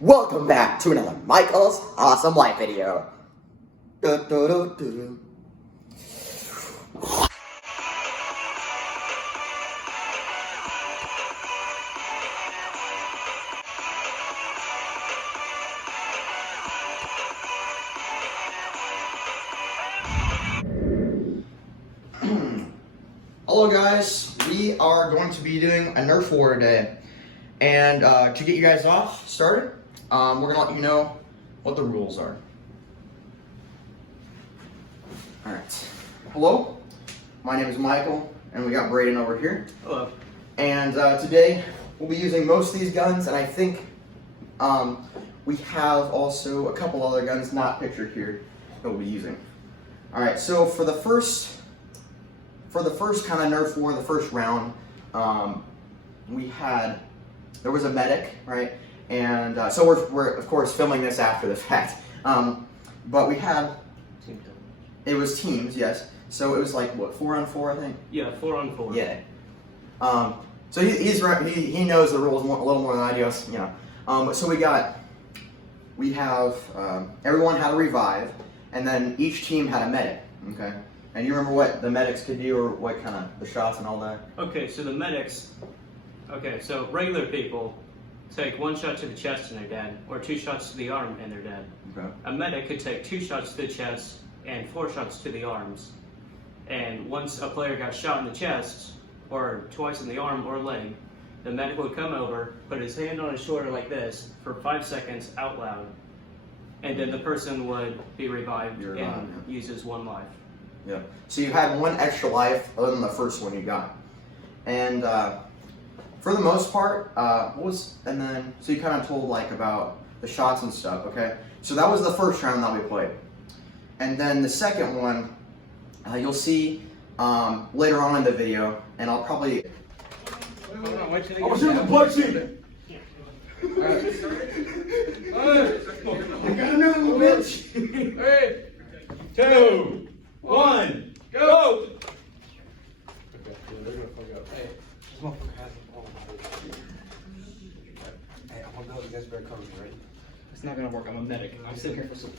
Welcome back to another Michael's Awesome Life video. Hello guys, we are going to be doing a Nerf war today. And to get you guys off started, we're going to let you know what the rules are. Alright. Hello, my name is Michael, and we got Braden over here. Hello. And today, we'll be using most of these guns, and I think we have also a couple other guns not pictured here that we'll be using. Alright, so for the first kind of Nerf war, the first round, there was a medic, right? And so we're of course filming this after the fact. But we had, it was teams, yes. So it was like what, 4-on-4, I think. Yeah, 4-on-4. Yeah. So he knows the rules a little more than I do, you know. So we have everyone had a revive, and then each team had a medic. Okay. And you remember what the medics could do, or what kind of the shots and all that? Okay, so the medics. Okay, so regular people take 1 shot to the chest and they're dead, or 2 shots to the arm and they're dead. Okay. A medic could take 2 shots to the chest and 4 shots to the arms. And once a player got shot in the chest, or twice in the arm or leg, the medic would come over, put his hand on his shoulder like this for 5 seconds out loud, and then the person would be revived and uses 1 life. Yeah. So you had 1 extra life other than the first one you got, and for the most part, so you kind of told like about the shots and stuff. Okay. So that was the first round that we played, and then the second one, you'll see later on in the video, and I'll probably. I was in the blood scene. I got another little bitch. 3, 2, 1, go! Hey, I'm gonna go. You guys better cover me, right? It's not gonna work. I'm a medic. I'm sitting here for some.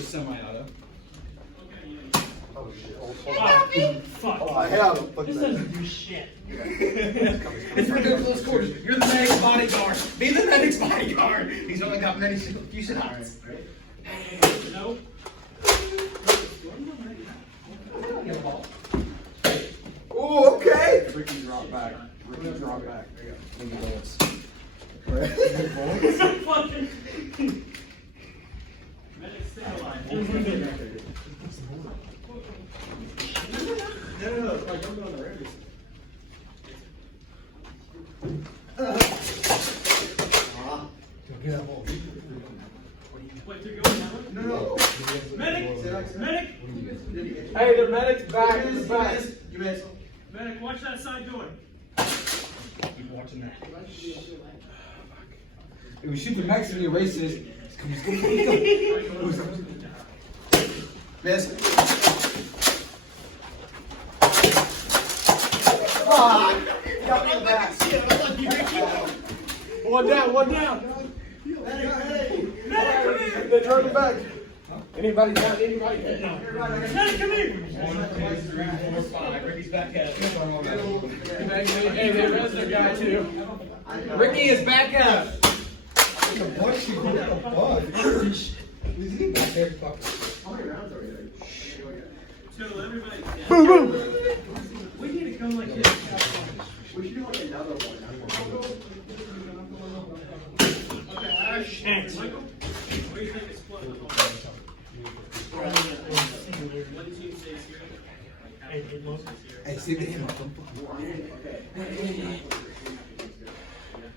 Semi-auto. Oh shit! Oh, fuck. Oh, I have. This doesn't do shit. It's for good close quarters. You're the medic's bodyguard. Be the medic's bodyguard. He's only got few shots. No. Oh, okay. Ricky's rock back. Ricky's rock back. There you go. Thank you, bullets. Medic's still alive. No, it's like I'm going to race. Wait, you're going down? No. Medic! Medic! Hey, the medic's back. He's back. You missed. Medic, watch that side door. Keep watching that. If we shoot the Mexican racist, Missed. Got me in the back. One down. Medic, come here! They're turning back. Anybody down? Anybody? Medic, come here! 1, 2, 3, 4, 5. Ricky's back up. Hey, they arrested their guy too. Ricky is back up. So everybody. Boom, boom. We need to come like this. We should do like another one. Okay, Michael, what do you think is split the whole? One team stays here. Hey, see the him.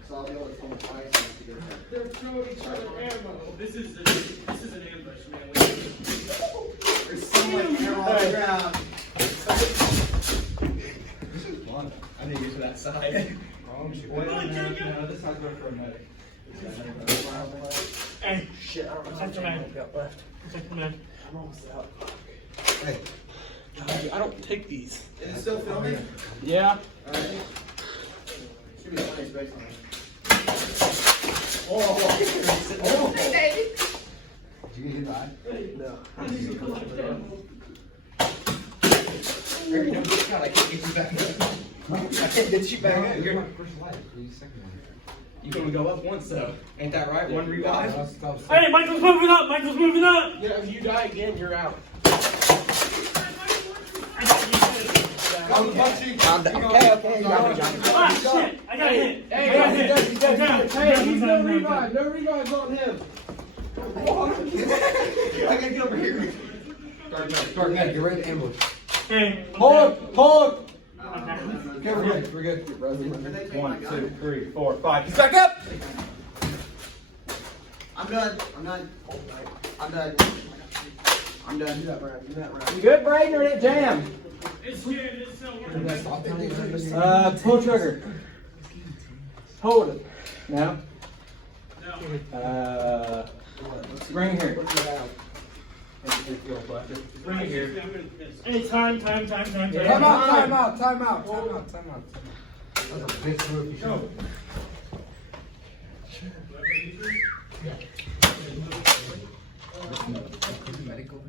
So I'll be able to tell them twice. They're throwing each other ammo. This is an ambush, man. There's someone here on the ground. I need to get to that side. No, this side's going for a medic. Hey, shit. Protect the man. Protect the man. I'm almost out. Hey. I don't take these. Is it still filming? Yeah. Alright. Did you get that? No. I can't get you back up. I can't get you back up. You're first life. You can only go up once though. Ain't that right? One revive. Hey, Michael's moving up. Michael's moving up. Yeah, if you die again, you're out. Okay. Ah, shit. I got hit. Hey, hey, he's no revive. No revives on him. I gotta get over here. Start med. Get ready to ambush. Hey. Hold. Okay, we're good. 1, 2, 3, 4, 5. He's back up. I'm done. You good, Braden, or did it jam? It's good. It's so working. Pull trigger. Hold it. Now. Bring here. Bring it here. Hey, time. Time out. That's a big move. You should. Medical.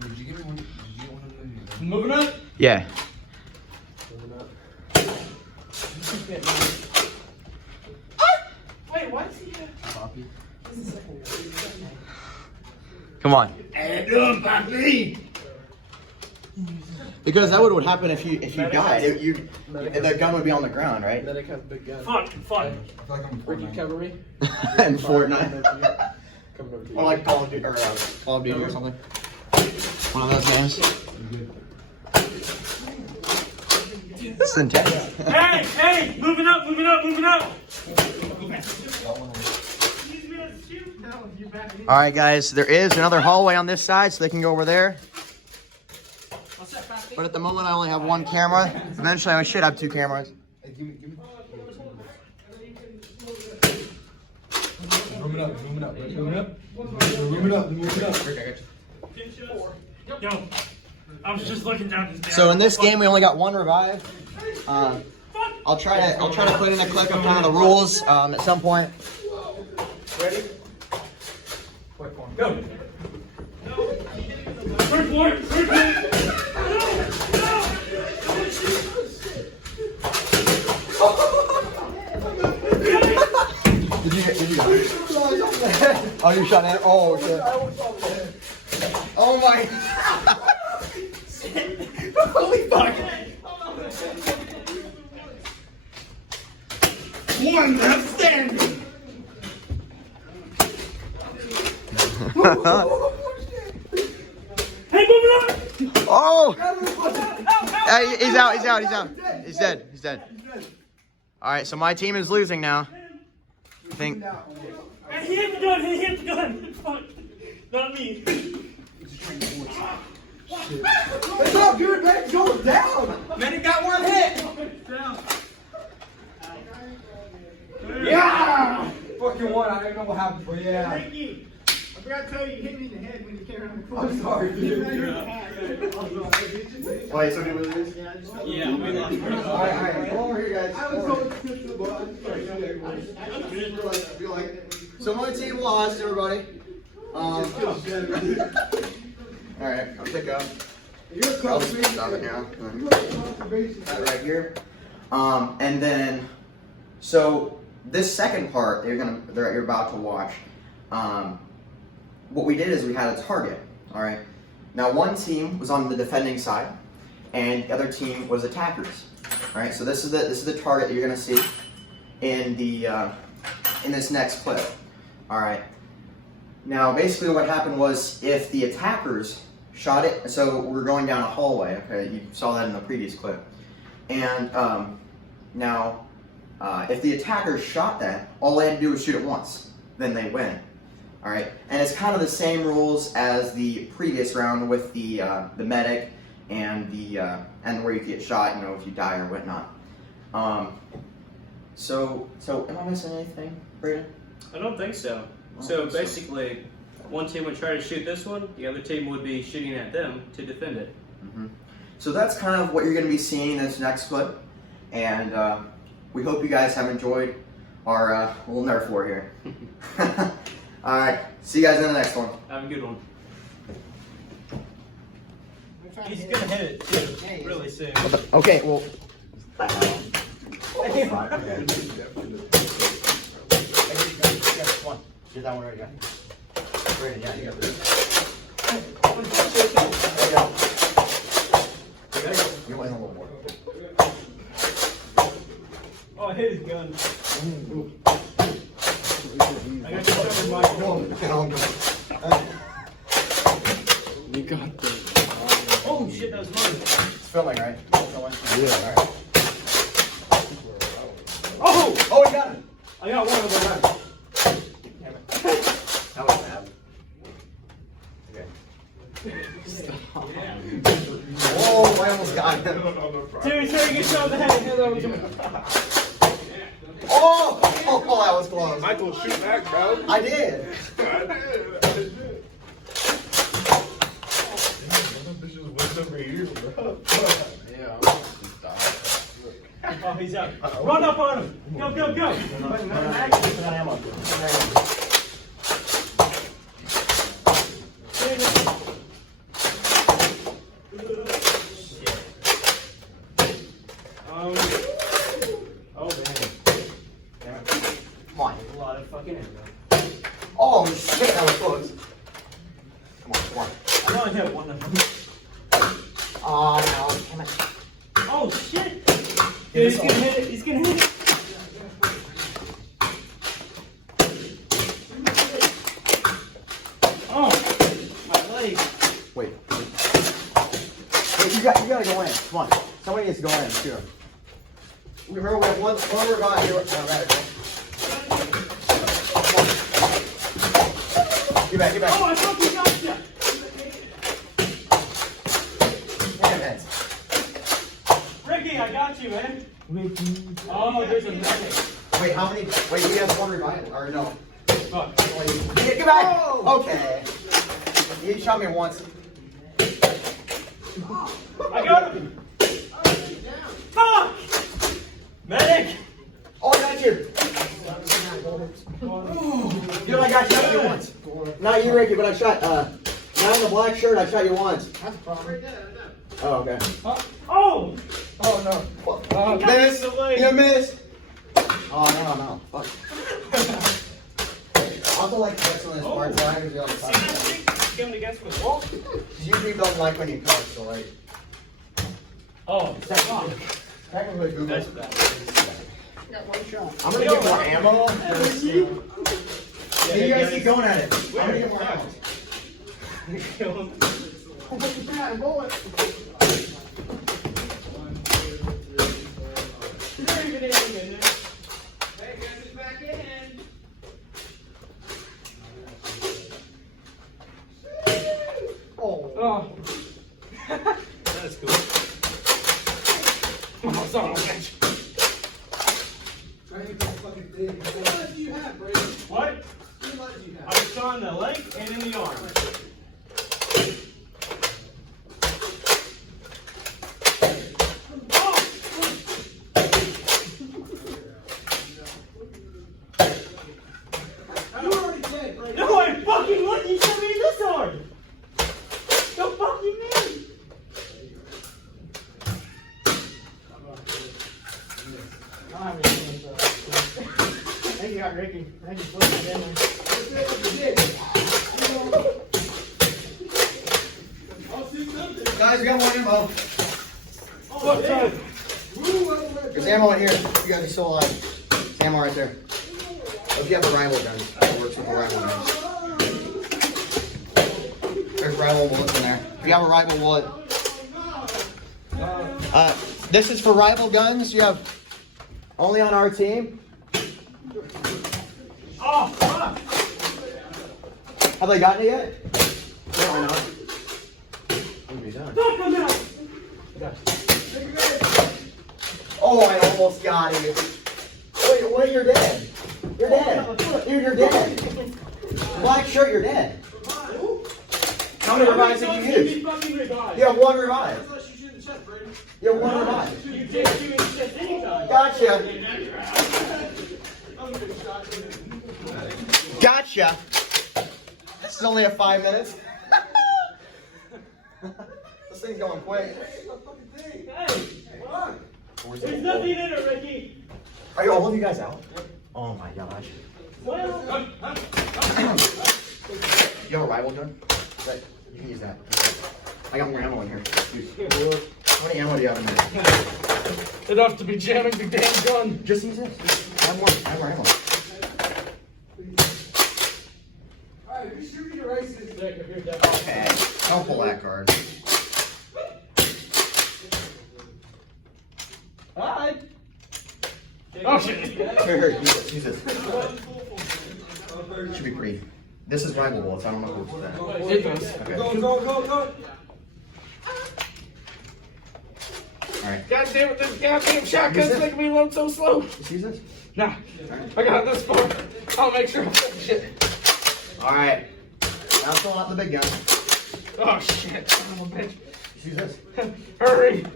Did you get one? Did you want to Moving up. Yeah. Wait, why is he here? Poppy? Come on. Papi. Because that would happen if you died. The gun would be on the ground, right? Medic has a big gun. Fuck. I feel like I'm Ricky, cover me. In Fortnite. Coming over to you. Or like Call of Duty or something. One of those games. This is intense. Hey, moving up. Alright guys, there is another hallway on this side, so they can go over there. But at the moment I only have one camera. Eventually I should have 2 cameras. Hey, give me. Room it up. Rick, I got you. Yo, I was just looking down this. So in this game we only got 1 revive. I'll try to put in a clip of kind of the rules at some point. Ready? Go. First floor. Did you? Oh, you shot at? Oh, shit. Oh my. Holy fuck. One left standing. Hey, moving up. Oh! He's out. He's dead. Alright, so my team is losing now. I think. Hey, he hit the gun. Fuck. Not me. It's all good, man. Go down. Medic got 1 hit. Down. Yeah. Fucking one. I don't know what happened, but yeah. Ricky, I forgot to tell you, you hit me in the head when you came around the corner. I'm sorry, dude. Wait, so did we lose? Yeah, we lost. Alright, come over here, guys. I was so sensitive, but I just tried to do everyone. So my team lost, everybody. Alright, I'll pick up. I'll just stop it now. That right here. And then, so this second part you're about to watch. What we did is we had a target. All right. Now one team was on the defending side, and the other team was attackers. All right. So this is the target that you're gonna see in the in this next clip. All right. Now basically what happened was if the attackers shot it, so we're going down a hallway. Okay, you saw that in the previous clip, and now if the attackers shot that, all they had to do was shoot it once, then they win. All right, and it's kind of the same rules as the previous round with the medic and where you get shot, if you die or whatnot. So am I missing anything, Brayden? I don't think so. So basically, one team would try to shoot this one, the other team would be shooting at them to defend it. Mm-hmm. So that's kind of what you're going to be seeing in this next clip. And we hope you guys have enjoyed our little Nerf war here. Alright, see you guys in the next one. Have a good one. He's gonna hit it too, really soon. Okay, well. Come on, get that one ready, guys. Ready, yeah, you got this. There you go. You want a little more. Oh, I hit his gun. I got you covered, Michael. You got this. Oh shit, that was mine. It's filming, right? Yeah. All right. Oh! Oh, we got it. I got one of them left. That was bad. Okay. Whoa, I almost got him. Dude, he's trying to get shot in the head. Oh, that was close. Michael, shoot back, bro. I did. This just went over here, bro. Oh, he's out. Run up on him. Go, go, go. Oh, man. Come on. A lot of fucking ammo. Oh, shit, that was close. Come on, come on. I only hit one of them. Oh, no, damn it. Oh, shit. Dude, he's gonna hit it. He's gonna hit it. Oh, my leg. Wait, you gotta go in. Come on. Somebody needs to go in, too. Remember, we have one more guy here. Get back, get back. Oh, I fucking got you. Damn it. Ricky, I got you, man. Oh, there's a medic. Wait, how many? Wait, we have one revival. Or no. Fuck. Wait, get back! Okay. You shot me once. I got him. Fuck! Medic! Oh, I got you. Dude, I got shot you once. Not you, Ricky, but I shot, not in the black shirt, I shot you once. That's a problem. Oh, okay. Oh! Oh, no. Miss! You missed! Oh, no. Fuck. I also like flexing on this part, so I can be on the See that side. thing? Coming against the wall? Usually don't like when you cut, so like. Oh, that's wrong. Technically, Google. That's bad. I'm gonna get more ammo. You guys keep going at it. I'm gonna get more ammo. Kill him. You're even aiming in there. Hey, guys, it's back in. Oh. That's cool. Oh, sorry. What? I was shot in the leg and in the arm. No, I fucking let you shot me in this arm. Don't fucking mean. Thank you, Ricky. Thank you for putting it in there. Guys, we got more ammo. Oh, yeah. There's ammo in here. You guys are still alive. There's ammo right there. If you have a rival gun, it works with a rival gun. There's rival bullets in there. If you have a rival bullet. This is for rival guns. You have only on our team. Oh, fuck. Have they gotten it yet? No, why not? What have you done? Fuck, I'm out. Oh, I almost got it. Wait, you're dead. You're dead. Dude, you're dead. Black shirt, you're dead. How many revives did you use? Fucking revive. You have one revive. Yeah, what am I? You can't shoot an assist anytime. Gotcha. Gotcha. This is only at 5 minutes. This thing's going quick. Hey, there's nothing in it, Ricky. Are you all of you guys out? Oh my gosh. Well, You have a rival gun? Right. You can use that. I got more ammo in here. How many ammo do you have in there? Enough to be jamming the damn gun. Just use this. I have more ammo. Alright, who's shooting the races? Okay. Don't pull that card. Hi. Oh shit. Here, use this. Should be pretty. This is rival bullets. I don't know who's that. It does. Okay. Go. Alright. God damn it, this goddamn shotgun's making me load so slow. Just use this. Nah, I got this far. I'll make sure I'm shit. Alright. Now I'm pulling out the big gun. Oh shit, son of a bitch. Just use this. Hurry.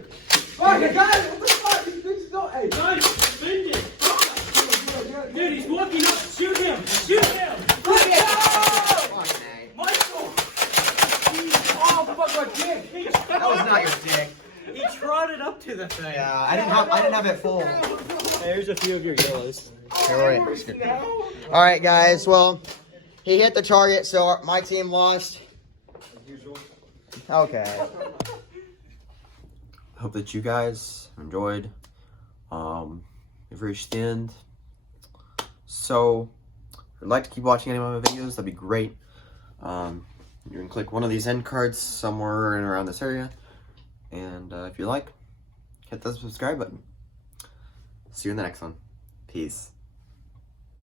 Oh, you got it! What the fuck? These bitches don't. Hey, guys, defend it. Dude, he's walking up. Shoot him. Shoot him. Michael. oh, fuck my dick! That was not your dick. He trotted up to the thing. Yeah, I didn't have it full. There's a few of your yellows. All right, guys. Well, he hit the target, so my team lost. Okay. Hope that you guys enjoyed. We've reached the end. So, if you'd like to keep watching any of my videos, that'd be great. You can click one of these end cards somewhere in around this area. And if you like, hit the subscribe button. See you in the next one. Peace.